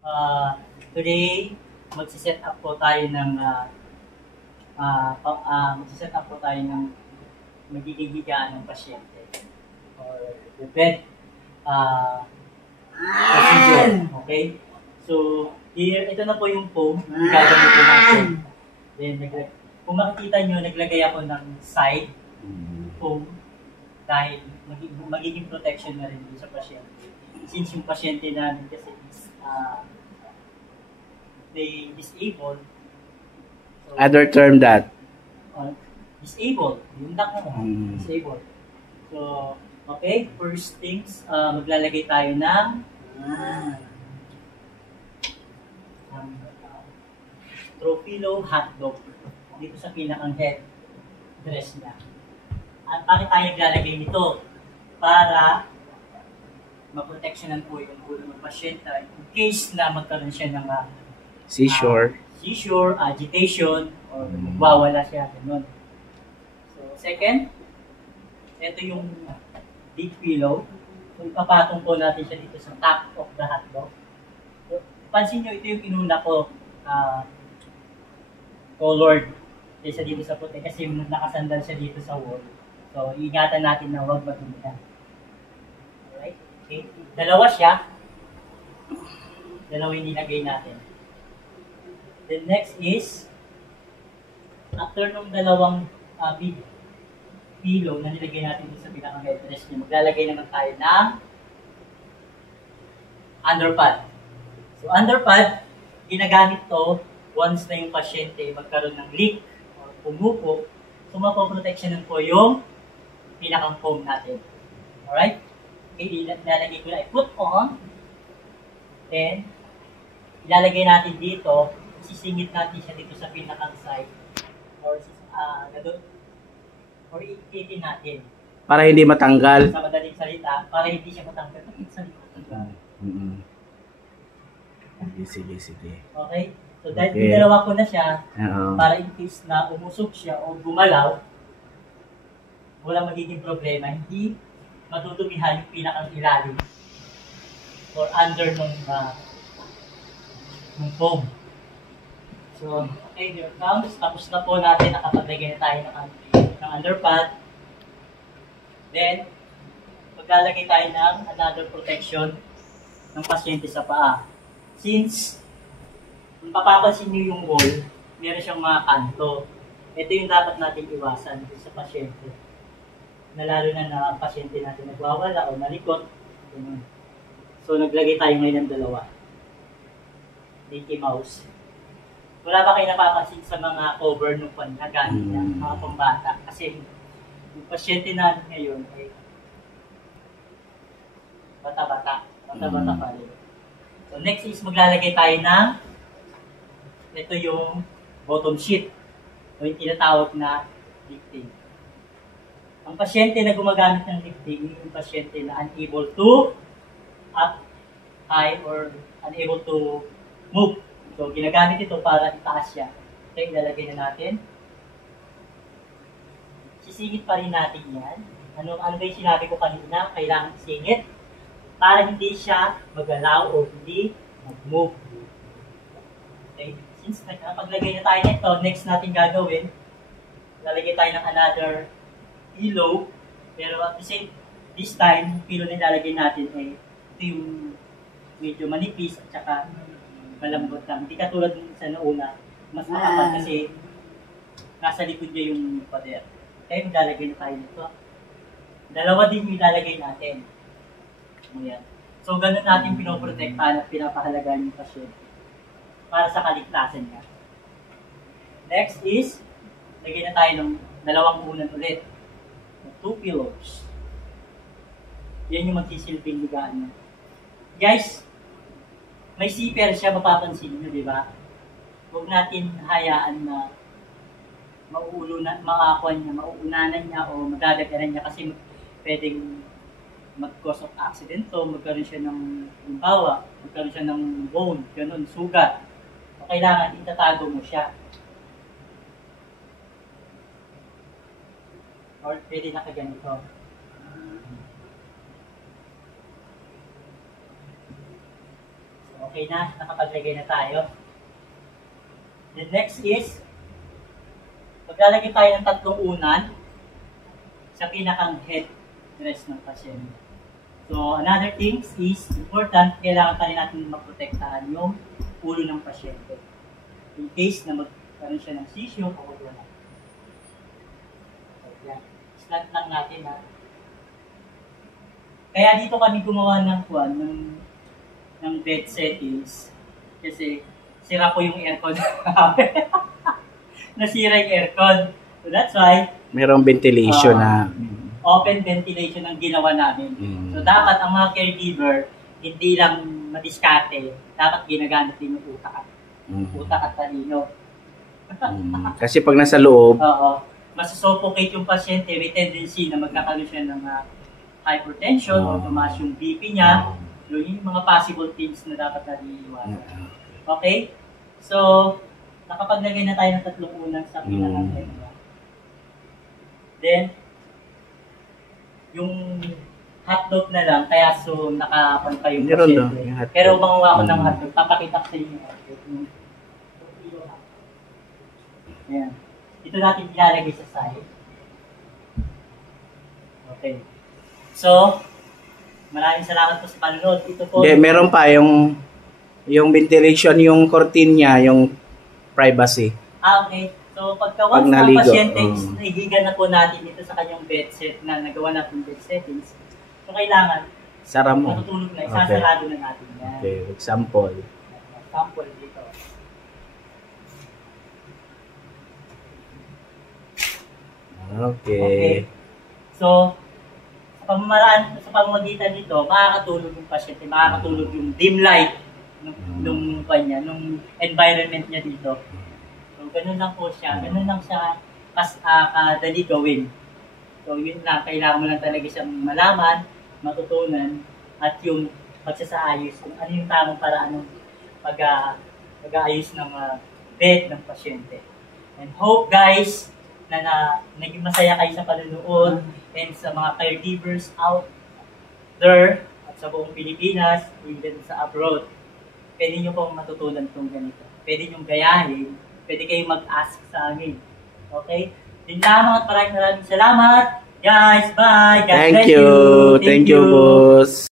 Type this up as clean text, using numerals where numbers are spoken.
Today, magsiset up po tayo ng magsiset up po tayo ng magiging higaan ng pasyente or the bed procedure. Okay? So, here, ito na po yung foam na gagamitin natin. Then, kung makikita nyo, naglagay ako ng side foam dahil magiging protection na rin sa pasyente. Since yung pasyente namin kasi is they disabled. So, Other term that. Disabled. Yung tak mo. Disabled. So, okay. First things, maglalagay tayo ng throw pillow hotdog dito sa pinakang head dress niya. At bakit tayo naglalagay nito? Para maproteksyonan po yung ulo ng pasyente in case na magkaroon siya ng Seizure. Agitation, or magwawala siya, ganun. So, second, ito yung big pillow. So, ipapatong po natin siya dito sa top of the hotdog. So, pansin nyo, ito yung inuna ko colored kaysa dito sa puti kasi nakasandal siya dito sa wall. So, iingatan natin na huwag magumita. Alright? Okay. Dalawa siya. Dalawa yung nilagay natin. The next is, after nung dalawang big pillow na nilagay natin sa pinakang headrest niya, maglalagay naman tayo ng underpad. So, underpad, ginagamit to once na yung pasyente magkaroon ng leak o pumupo, so mapoproteksyonan po yung pinakang foam natin. Alright? Okay, ilalagay ko na i-put on, then, ilalagay natin dito, sisingit natin siya dito sa pinakang side or iitin natin. Para hindi matanggal. Sa madaling salita, para hindi siya matanggal. Sige. Okay? So dahil dinalawa ko na siya, para in case na umusog siya o gumalaw, walang magiging problema. Hindi matutumihan yung pinakang ilalim or under ng foam. So, okay, here comes. Tapos na po natin, nakapaglagay na tayo ng underpad. Then, maglalagay tayo ng another protection ng pasyente sa paa. Since, kung papapansin nyo yung wall, meron siyang mga kanto. Ito yung dapat natin iwasan sa pasyente. Na lalo na pasyente natin nagwawala o malikot. So, naglagay tayo ngayon ng dalawa. Mickey Mouse. Wala ba kayo napapansin sa mga cover ng panagamit niya, mga pambata? Kasi yung pasyente natin ngayon ay bata-bata pa rin. So next is maglalagay tayo ng ito yung bottom sheet o yung tinatawag na lifting. Ang pasyente na gumagamit ng lifting, yung pasyente na unable to up high or unable to move. So, ginagamit ito para itaas siya. Okay, ilalagay na natin. Sisingit pa rin natin yan. Ano ba yung sinabi ko kanina? Kailangan isingit para hindi siya magalaw o hindi mag-move. Okay, since nakapaglagay na tayo nito, next natin gagawin, lalagay tayo ng another pillow. Pero at the same, this time, pillow na ilalagay natin ay ito yung medyo manipis at saka malambot lang. Hindi katulad ng sa nauna, mas makapal kasi nasa likod niya yung pader. Kaya maglalagay na tayo nito. Dalawa din yung ilalagay natin. Ayan. So, ganun natin pinoprotektahan at pinapahalagaan yung pasyente para sa kaligtasan niya. Next is, lagay na tayo ng dalawang unan ulit. 2 pillows. Yan yung magsisilbing higaan niya. Guys, may zipper siya, mapapansin nyo, di ba? Huwag natin hayaan na mauunanan niya o magagagaran niya kasi pwedeng mag-cause of accident to, magkaroon siya ng bawa, magkaroon siya ng bone, ganun, sugat. O kailangan itatago mo siya. Or pwede nakaganito. Okay na, nakapaglagay na tayo. The next is, maglalagay tayo ng 3 unan sa pinakang head dress ng pasyente. So, another thing is, important, kailangan pa rin natin maprotektahan yung ulo ng pasyente. In case na magkaroon siya ng seizure o wala. Ayan. Slant lang natin ha. Kaya dito kami gumawa ng bed settings kasi sira po yung aircon. Nasira yung aircon. So that's why Merong ventilation na. open ventilation ang ginawa namin. So dapat ang mga caregiver hindi lang madiskarte, dapat ginagamit din yung utak at talino. Kasi pag nasa loob, Oo. Masasuffocate yung pasyente, may tendency na magkakaroon siya ng hypertension o tumaas yung BP niya. Yun yung mga possible things na dapat natin iiwasan. Okay? So, nakapaglagay na tayo ng 3 unang sa pinakang head. Then, yung hotdog na lang, kaya so nakapunta yung Meron pasyente. daw, yung hotdog. Pero manguha ko ng hotdog, papakita ko sa inyo. Ayan. Ito natin ilalagay sa side. Okay. So, maraming salamat po sa panonood. Ito po. hindi, meron pa yung ventilation, yung curtain niya, yung privacy. Okay. So, pagka once Pag ang naligo, pasyente, nahihiga na po natin ito sa kanyang bed set na nagawa natin bed settings. So, kailangan, Sara mo. matutulog na, isasarado na natin yan. Okay, example. Sample dito. Okay. So, sa pamamagitan nito, makakatulog yung pasyente, makakatulog yung dim light nung environment niya dito. So, ganun lang po siya. Ganun lang siya kadali gawin. So, yun lang. Kailangan mo lang talaga siyang malaman, matutunan, at yung pagsasaayos kung ano yung tamang paraan ng pag-aayos ng bed ng pasyente. And hope, guys, na naging masaya kayo sa panunood and sa mga caregivers out there at sa buong Pilipinas, even sa abroad. Pwede nyo pong matutunan itong ganito. Pwede nyo gayahin, pwede kayong mag-ask sa amin. Okay? Din lamang at maraming salamat. Guys, bye! God Thank bless you. Thank you, boss.